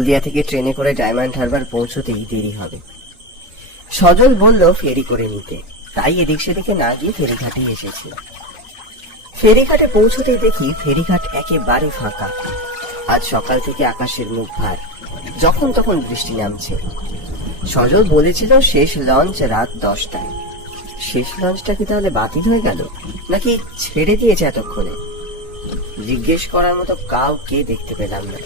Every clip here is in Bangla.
হলদিয়া থেকে ট্রেনে করে ডায়মন্ড হারবার পৌঁছতেই দেরি হবে। সজল বলল ফেরি করে নিতে, তাই এদিক সেদিকে না গিয়ে ফেরিঘাটেই এসেছিলাম। ফেরিঘাটে পৌঁছতেই দেখি ফেরিঘাট একেবারে ফাঁকা। আজ সকাল থেকে আকাশের মুখ ভার, যখন তখন বৃষ্টি নামছে। সজল বলেছিল শেষ লঞ্চ রাত 10টায়। শেষ লঞ্চটা কি তাহলে বাতিল হয়ে গেল, নাকি ছেড়ে দিয়েছে এতক্ষণে? জিজ্ঞেস করার মতো কাউকে দেখতে পেলাম না।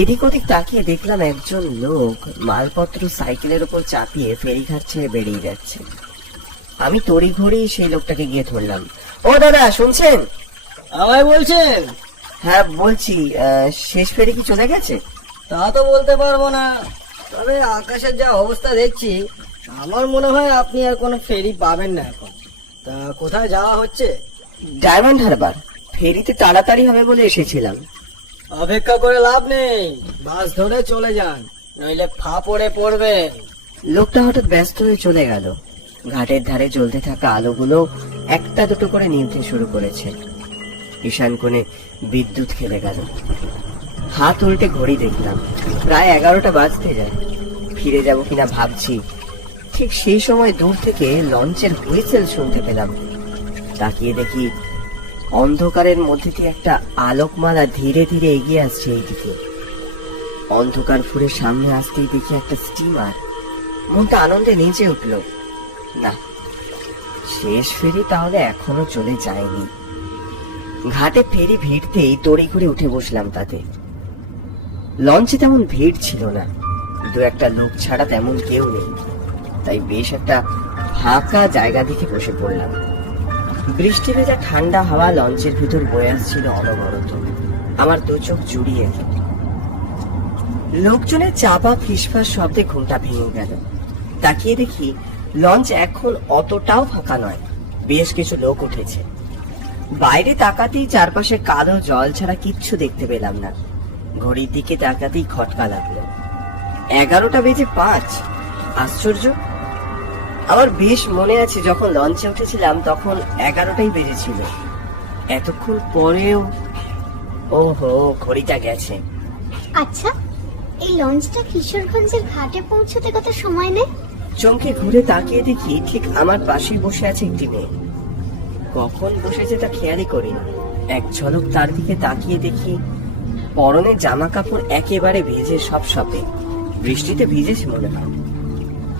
এদিক ওদিক তাকিয়ে দেখলাম একজন লোক মালপত্র সাইকেলের উপর চাপিয়ে ফেরিঘাট ছেড়ে বেরিয়ে যাচ্ছে। আমি তড়িঘড়ি সেই লোকটাকে গিয়ে ধরলাম। ও দাদা, শুনছেন? আমায় বলছেন? হ্যাঁ বলছি, শেষ ফেরি কি চলে গেছে? তা তো বলতে পারবো না, তবে আকাশের যা অবস্থা দেখছি আমার মনে হয় আপনি আর কোনো ফেরি পাবেন না এখন। তা কোথায় যাওয়া হচ্ছে? ডায়মন্ড হারবার। ফেরিতে তাড়াতাড়ি হবে বলে এসেছিলাম। অপেক্ষা করে লাভ নেই, বাস ধরে চলে যান, নইলে ফাঁপড়ে পড়বেন। লোকটা হঠাৎ ব্যস্ত হয়ে চলে গেল। ঘাটের ধারে জ্বলতে থাকা আলোগুলো একটা দুটো করে নিভতে শুরু করেছে। ঈশান কোণে বিদ্যুৎ খেলে গেল। হাত উল্টে ঘড়ি দেখলাম, প্রায় 11টা বাজতে যায়। ফিরে যাব কিনা ভাবছি, ঠিক সেই সময় দূর থেকে লঞ্চের হুইসেল শুনতে পেলাম। তাকিয়ে দেখি অন্ধকারের মধ্যে দিয়ে একটা আলোকমালা ধীরে ধীরে এগিয়ে আসছে এইদিকে। অন্ধকার ফুরে সামনে আসতেই দেখি একটা স্টিমার। মনটা আনন্দে নেচে উঠল। না, শেষ ফেরি তাহলে এখনো চলে যায়নি। ঘাটে ফেরি ভিড়তেই তড়ি করে উঠে বসলাম তাতে। লঞ্চে তেমন ভিড় ছিল না, দু একটা লোক ছাড়া তেমন কেউ নেই, তাই বেশ একটা ফাঁকা জায়গা দেখে বসে পড়লাম। বৃষ্টি ভেজা ঠান্ডা হাওয়া লঞ্চের ভিতর বয়ে আসছিল অনবরত। আমার দু চোখ জুড়িয়ে গেল। লোকজনের চাপা ফিসফাস শব্দে ঘুমটা ভেঙে গেল। তাকিয়ে দেখি লঞ্চ এখন অতটাও ফাঁকা নয়, বেশ কিছু লোক উঠেছে। বাইরে তাকাতেই চারপাশে কালো জল ছাড়া কিচ্ছু দেখতে পেলাম না। ঘড়ির দিকে তাকাতেই খটকা লাগলো। 11:05। আশ্চর্য! আমার বেশ মনে আছে যখন লঞ্চে উঠেছিলাম তখন 11টাই বেজেছিল। এতক্ষণ পরেও ওহো, ঘড়িটা গেছে। আচ্ছা, এই লঞ্চটা কিশোরগঞ্জের ঘাটে পৌঁছতে কত সময় নেয়? চমকে ঘুরে তাকিয়ে দেখি ঠিক আমার পাশেই বসে আছে একটি মেয়ে। কখন বসেছে তা খেয়ালই করিনি। এক ঝলক তার দিকে তাকিয়ে দেখি পরনের জামা কাপড় একেবারে ভেজে সপসপে। বৃষ্টিতে ভিজেছে মনে হয়।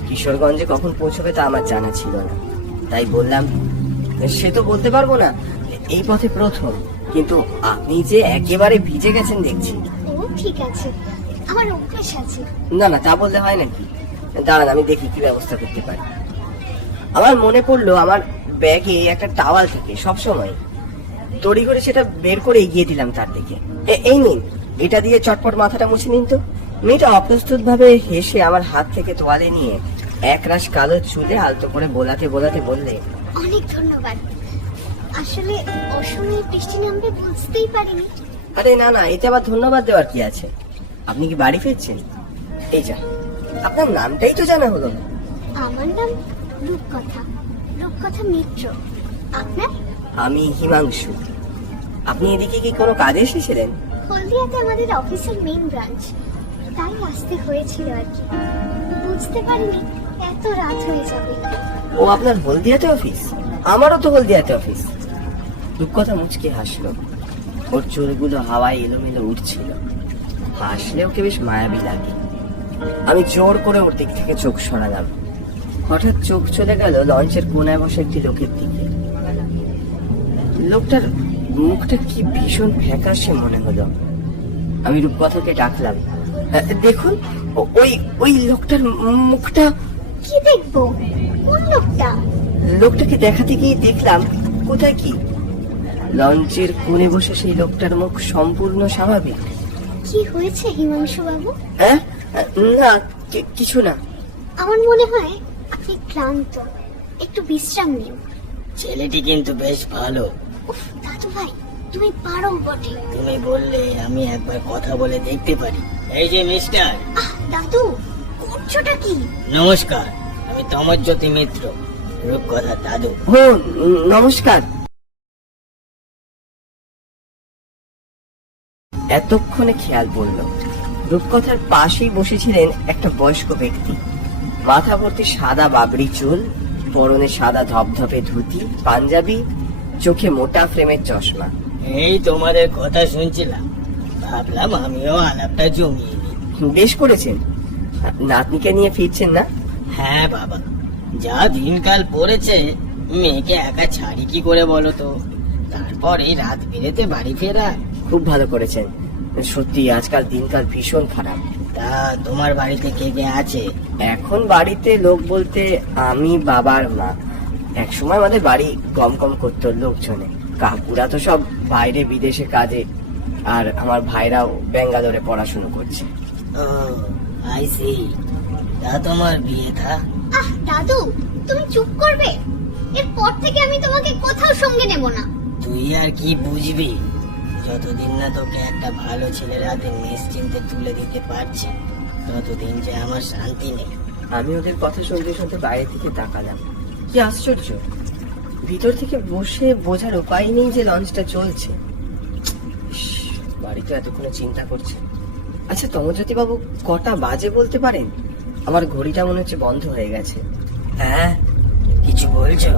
কিশোরগঞ্জে কখন পৌঁছবে তা আমার জানা ছিল না, তাই বললাম, সে তো বলতে পারবো না, এই পথে প্রথম, কিন্তু আপনি যে একেবারে ভিজে গেছেন দেখছি। ও ঠিক আছে, আমার অভ্যাস আছে। না না, তা বললে হয় নাকি? দাঁড়ান, আমি দেখি কি ব্যবস্থা করতে পারি। আমার মনে পড়লো আমার ব্যাগে একটা টাওয়াল থেকে সবসময়। তড়ি করে সেটা বের করে এগিয়ে দিলাম তার দিকে। এই নিন, এটা দিয়ে চটপট মাথাটা মুছে নিন তো। মেয়েটা অপ্রস্তুত ভাবে হেসে আমার হাত থেকে তোয়ালে নিয়ে একরাশ কালো চুলে আলতো করে বোলাতে বোলাতে বললে, অনেক ধন্যবাদ। আসলে অসময়ে বৃষ্টি নামবে বুঝতেই পারিনি। আরে না না, এতে আবার ধন্যবাদ দেওয়ার কি আছে? আপনি কি বাড়ি ফিরছেন? এই যা, আপনার নামটাই তো জানা হলো না। আমার নাম রূপকথা, রূপকথা মিত্র। আপনার? আমি হিমাংশু। আপনি এদিকে কি কোনো কাজে এসেছিলেন? হলদিয়াতে আমাদের অফিসের মেইন ব্রাঞ্চ, তাই আসতে হয়েছিল আর কি। বুঝতে পারিনি এত রাত হয়ে যাবে। ও, আপনার হলদিয়াতে অফিস? আমারও তো হলদিয়াতে অফিস। রূপকথা মুচকে হাসলো। ওর চুলগুলো হাওয়ায় এলোমেলো উঠছিল। হাসলে ওকে বেশ মায়াবী লাগে। আমি জোর করে ওর দিক থেকে চোখ সরালাম। হঠাৎ চোখ চলে গেল লঞ্চের কোনায় বসে একটি লোকের দিকে। লোকটার মুখটা কি ভীষণ ফ্যাকাশে মনে হলো। আমি রূপকথাকে ডাকলাম, দেখুন ওই ওই লোকটার মুখটা। কি দেখবো? কোন লোকটা? লোকটাকে দেখাতে গিয়ে দেখলাম কোথায় কি লঞ্চের কোণে বসে সেই লোকটার মুখ সম্পূর্ণ স্বাভাবিক। কি হয়েছে হিমাংশু বাবু? হ্যাঁ, না কিছু না। আমার মনে হয় আপনি ক্লান্ত, একটু বিশ্রাম নিন। ছেলেটি কিন্তু বেশ ভালো। উফ, দাদু ভাই তুমি পারো বটে। তুমি বললে আমি একবার কথা বলে দেখতে পারি। এই যে মিস্টার। দাদু, করছোটা কি? নমস্কার, আমি তমজ্যোতি মিত্র, রূপকথা দাদু। ও নমস্কার। এতক্ষণে খেয়াল পড়ল রূপকথার পাশেই বসেছিলেন একটা বয়স্ক ব্যক্তি। মাথা ভর্তি সাদা বাবরি চুল, পরনে সাদা ধপধপে ধুতি, পাঞ্জাবি, চোখে মোটা ফ্রেমের চশমা। এই তোমাদের কথা শুনছিলাম, ভাবলাম আমিও আলাপটা জমিয়ে নিই। বেশ করেছেন। নাতনিকে নিয়ে ফিরছেন না? হ্যাঁ বাবা, যা দিনকাল পড়েছে, মেয়েকে একা ছাড়ি কি করে বলো তো? তারপর এই রাত বিরেতে বাড়ি ফেরা। খুব ভালো করেছেন। সত্যি আজকাল দিনকাল ভীষণ খারাপ। তা তোমার বাড়িতে কে কে আছে? এখন বাড়িতে লোক বলতে আমি, বাবার মা। একসময় আমাদের বাড়ি কম কম করতো লোকজনে। কাকুরা তো সব বাইরে বিদেশে কাজে, আর আমার ভাইরাও বেঙ্গালোরে পড়াশুনো করছে। ও আই সি। তা তোমার বিয়ে থা? আহ দাদু, তুমি চুপ করবে? এরপর থেকে আমি তোমাকে কোথাও সঙ্গে নেব না। তুই আর কি বুঝবি? যতদিন না তোকে একটা ভালো ছেলের হাতে নিশ্চিন্তে তুলে দিতে পারছি, ততদিন যে আমার শান্তি নেই। আমি ওদের কথা শুনতে শুনতে বাইরে থেকে তাকালাম। কি আশ্চর্য! ভিতর থেকে বসে বোঝার উপায় নেই যে লঞ্চটা চলছে। ইস, বাড়িতে এতক্ষণে চিন্তা করছে। আচ্ছা তমজ্যোতি বাবু, কটা বাজে বলতে পারেন? আমার ঘড়িটা মনে হচ্ছে বন্ধ হয়ে গেছে। হ্যাঁ, কিছু বলছো?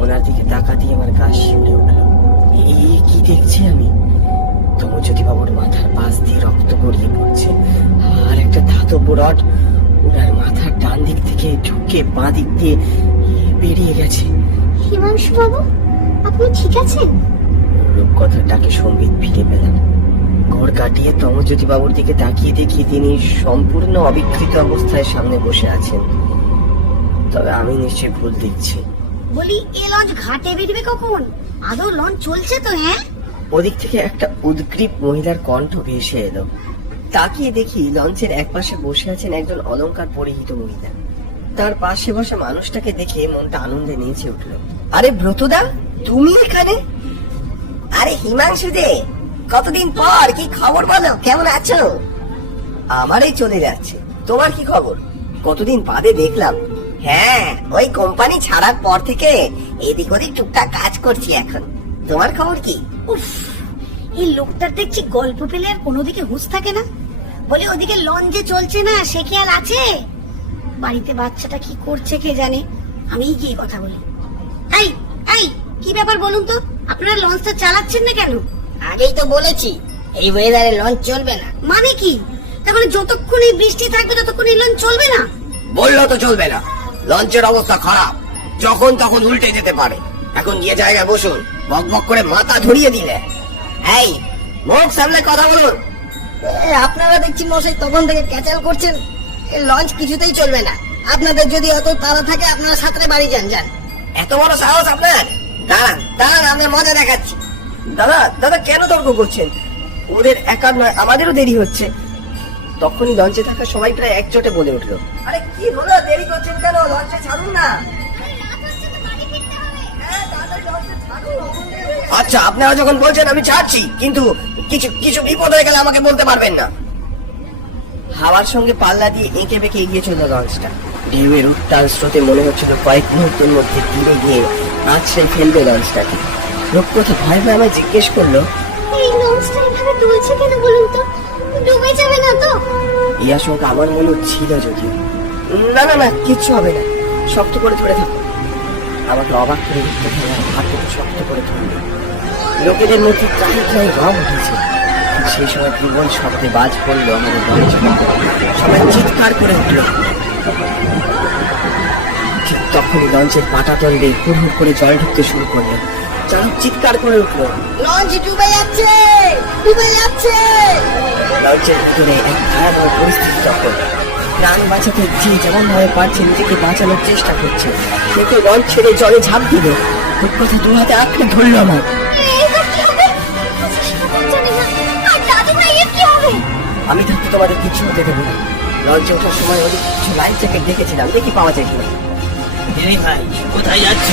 ওনার দিকে তাকাতেই আমার গা শিউরে উঠল। এই কি দেখছি আমি? তমজ্যোতি বাবুর মাথার পাশ দিয়ে রক্ত গড়িয়ে পড়ছে, আর একটা ধাতব রড ওনার মাথার ডান দিক থেকে ঢুকে বাঁ দিক দিয়ে বেরিয়ে গেছে। হিমাংশু বাবু, আপনি ঠিক আছেন? রূপকথার ডাকে সম্বিত ফিরে পেলাম। ঘর কাটিয়ে তমজ্যোতি বাবুর দিকে তাকিয়ে দেখি তিনি সম্পূর্ণ অবিকৃত অবস্থায় সামনে বসে আছেন। তবে আমি নিশ্চয়ই ভুল দেখছি। বলি, এ লঞ্চ ঘাটে বেরবে কখন? আদৌ লঞ্চ চলছে তো? হ্যাঁ। ওদিক থেকে একটা উদ্গ্রীব মহিলার কণ্ঠ ভেসে এলো। তাকিয়ে দেখি লঞ্চের একপাশে বসে আছেন একজন অলংকার পরিহিত মহিলা। তার পাশে বসা মানুষটাকে দেখে মনটা আনন্দে নেচে উঠল। আরে ব্রতদা, তুমি এখানে? আরে হিমাংশু দে, কতদিন পর, কি খবর বলো, কেমন আছো? আমারই চলে যাচ্ছে, তোমার কি খবর? কতদিন বাদে দেখলাম। হ্যাঁ, ওই কোম্পানি ছাড়ার পর থেকে এদিক ওদিক টুকটাক কাজ করছি এখন। তোমার খবর কি? উফ, এই লোকটার দেখছি গল্প পেলে আর কোনো দিকে হুঁশ থাকে না। বলে ওদিকে লঞ্চ যে চলছে না, সে খেয়াল আছে? বাড়িতে বাচ্চাটা কি করছে কে জানে। আমি গিয়ে কথা বলি। এই এই, কি ব্যাপার বলুন তো, আপনারা লঞ্চটা চালাচ্ছেন না কেন? আগেই তো বলেছি, এই ওয়েদারে লঞ্চ চলবে না। মানে কি? তার মানে যতক্ষণ এই বৃষ্টি থাকবে ততক্ষণ এই লঞ্চ চলবে না? বললো তো চলবে না। লঞ্চের অবস্থা খারাপ, যখন তখন উল্টে যেতে পারে। এখন গিয়ে জায়গায় বসুন, বক বক করে মাথা ধরিয়ে দিলে। এই, মুখ সামনে কথা বলুন। আপনারা দেখছি মশাই তখন থেকে ক্যাচাল করছেন। এই লঞ্চ কিছুতেই চলবে না। আপনাদের যদি অত তাড়া থাকে, আপনারা সাঁতরে বাড়ি যান। যান। এত বড় সাহস আপনার? দাঁড়ান দাঁড়ান, আমি মজা দেখাচ্ছি। দাদা দাদা, কেন তর্ক করছেন? ওদের একার নয়, আমাদেরও দেরি হচ্ছে। তখনই লঞ্চে থাকা সবাই প্রায় একজোটে বলে উঠলো, আরে কি হলো, দেরি করছেন কেন? লঞ্চে ছাড়ুন না। আচ্ছা, আপনারা যখন বলছেন আমি ছাড়ছি, কিন্তু কিছু কিছু বিপদ হয়ে গেলে আমাকে বলতে পারবেন না। হাওয়ার সঙ্গে পাল্লা দিয়ে এঁকে বেঁকে এগিয়ে চলল লঞ্চটা। ঢেউয়ের উত্তাল স্রোতে মনে হচ্ছিল কয়েক মুহূর্তের মধ্যে তীরে গিয়ে আছড়ে ফেলবে লঞ্চটাকে। রূপকথা ভয় ভয় আমায় জিজ্ঞেস করলো, এই লঞ্চটা এভাবে দুলছে কেন বলুন তো? ডুবে যাবে না তো? এই আশঙ্কা আমার মনে ছিল যদিও। না না না, কিচ্ছু হবে না, শক্ত করে ধরে থাকো। আমাকে অবাক করে রূপকথা আমার হাতটাকে শক্ত করে ধরল। লোকেদের মধ্যে ত্রাহি ত্রাহি রং উঠেছে। ঠিক সেই সময় প্রবল শব্দে বাজ পড়লো আমাদের লঞ্চে। সবাই চিৎকার করে উঠল। ঠিক তখনই লঞ্চের পাটাতন দিয়ে হুড় করে জল ঢুকতে শুরু করলো। চালক চিৎকার করে উঠলো, লঞ্চ ডুবে যাচ্ছে, ডুবে যাচ্ছে। লঞ্চের ভিতরে এক ভয়াবহ পরিস্থিতি তখন। প্রাণ বাঁচাতে যে যেমন ভাবে পারছে নিজেকে বাঁচানোর চেষ্টা করছে। সে তো লঞ্চ ছেড়ে জলে ঝাঁপ দিল। রূপকথা দু হাতে আঁকড়ে ধরলো আমার। এবার কি হবে? জানি না। আর দাদু ভাই, এর কি হবে? আমি থাকতে তোমাদের কিছু হতে দেবো না। লঞ্চে ওঠার সময় ওদের কিছু লাইফ জ্যাকেট দেখেছিলাম, দেখি পাওয়া যায় কিনা। দিদি ভাই, কোথায় যাচ্ছ?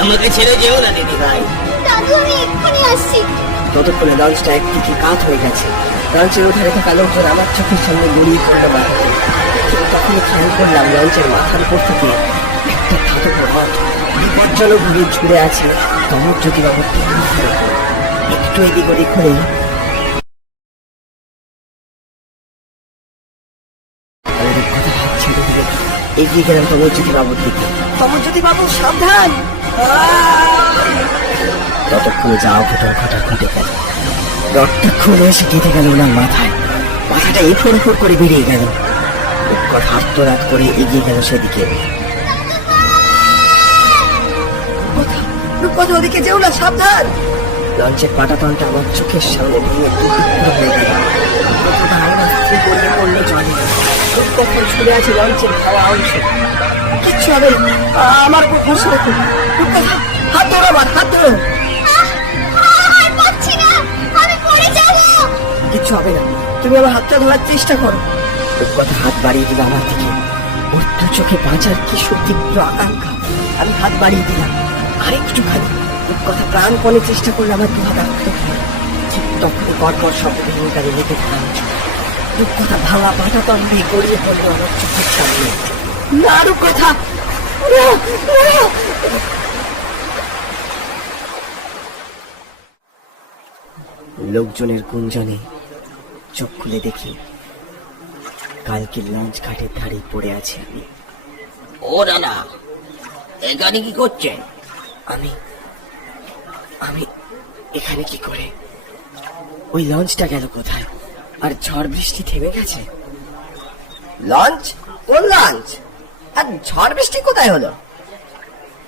আমাকে ছেড়ে যেও না দিদি ভাই। দাদু, আমি এক্ষুনি আসছি। ততক্ষণে লঞ্চটা একদিকে কাত হয়ে গেছে। লঞ্চের উঠারে থাকা লোকজন আমার চোখের সামনে গড়িয়ে পড়লো মাথাতে। কিন্তু তখনই খেয়াল করলাম লঞ্চের মাথার উপর থেকে একটা ধাতব রথ বিপজ্জনক ভাবে ঝুড়ে আছে তমজ্যোতি বাবুর একটু এদিক ওদিক হলে এগিয়ে গেলাম তমরজ্যোতি বাবুর দিকে। সমজ্যোতি বাবু সাবধান! ততক্ষণে যা ঘটার ঘটে গেল। রক্তাক্ষরে এসে কেটে গেল ওনার মাথায়। মাথাটা এফোর এফোর করে বেরিয়ে গেল। রূপকথা আত্মরাত করে এগিয়ে গেল সেদিকে। রূপকথা ওদিকে যেও না, সাবধান! লঞ্চের পাটাতনটা আমার চোখের সামনে ভেঙে টুকরো হয়ে গেল। রূপকথা আমরা স্ত্রী গড়িয়ে পড়লো জলে। রূপকথা ছুড়ে আছে লঞ্চের খাওয়া অংশ। কিচ্ছু হবে না, আমার উপর বসে রাখুন। রূপকথা হাত ধরো, আমার হাত ধরো। কিচ্ছু হবে না, তুমি আমার হাতটা ধরার চেষ্টা করো। রূপকথা হাত বাড়িয়ে দিল আমার দিকে। ওর দু চোখে বাঁচার কি তীব্র আকাঙ্ক্ষা। আমি হাত বাড়িয়ে দিলাম আরেকটুখানি। রূপকথা প্রাণপণে চেষ্টা করলে আমার দু হাত আটকে ধরে। ঠিক তখনই কড়কড় শব্দ ভেঙে গেল লেগে থাকা। রূপকথা ভাঙা পাটাতন দিয়ে গড়িয়ে পড়লো আমার চোখের সামনে। না রূপকথা, না, না। লোকজনের গুঞ্জনে চোখ খুলে দেখি কালকে লঞ্চ ঘাটের ধারে পড়ে আছি আমি। ও দাদা, এখানে কি করছেন? আমি আমি এখানে কি করে? ওই লঞ্চটা গেল কোথায়? আর ঝড় বৃষ্টি থেমে গেছে? লঞ্চ? কোন লঞ্চ? আর ঝড় বৃষ্টি কোথায় হলো?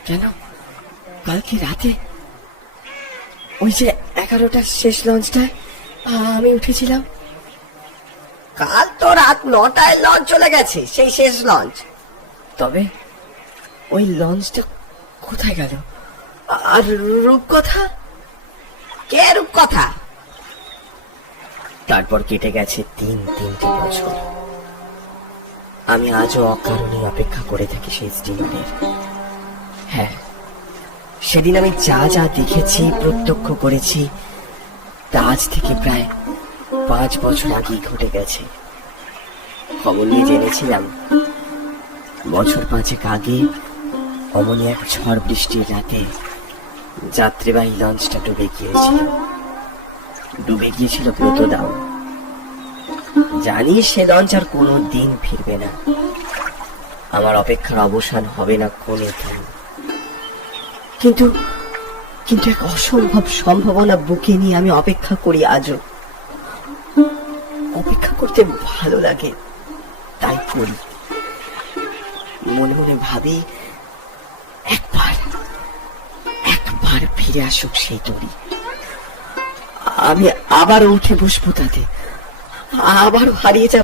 কেন কালকে রাতে ওই যে 11টার শেষ লঞ্চটায় আমি উঠেছিলাম। কাল তো রাত 9টায় লঞ্চ চলে গেছে, সেই শেষ লঞ্চ। তবে ওই লঞ্চটা কোথায় গেল? আর রূপকথা? কে রূপকথা? তারপর কেটে গেছে 3 বছর। আমি আজও অকারণে অপেক্ষা করে থাকি সেই স্টিমারের। হ্যাঁ, সেদিন আমি যা যা দেখেছি, প্রত্যক্ষ করেছি, তা আজ থেকে প্রায় 5 বছর আগেই ঘটে গেছে। খবর নিয়ে জেনেছিলাম বছর 5 আগে অমনি এক ঝড় বৃষ্টির রাতে যাত্রীবাহী লঞ্চটা ডুবে গিয়েছিল ব্রতদাও। জানি সে লঞ্চ আর কোনো দিন ফিরবে না। আমার অপেক্ষার অবসান হবে না কোনো দিন। কিন্তু কিন্তু এক অসম্ভব সম্ভাবনা বুকে নিয়ে আমি অপেক্ষা করি আজও। অপেক্ষা করতে ভালো লাগে, তাই করি। মনে মনে ভাবি একবার ফিরে আসুক সেই তরি। আমি আবারও উঠে বসবো তাতে, আবারও হারিয়ে যাব।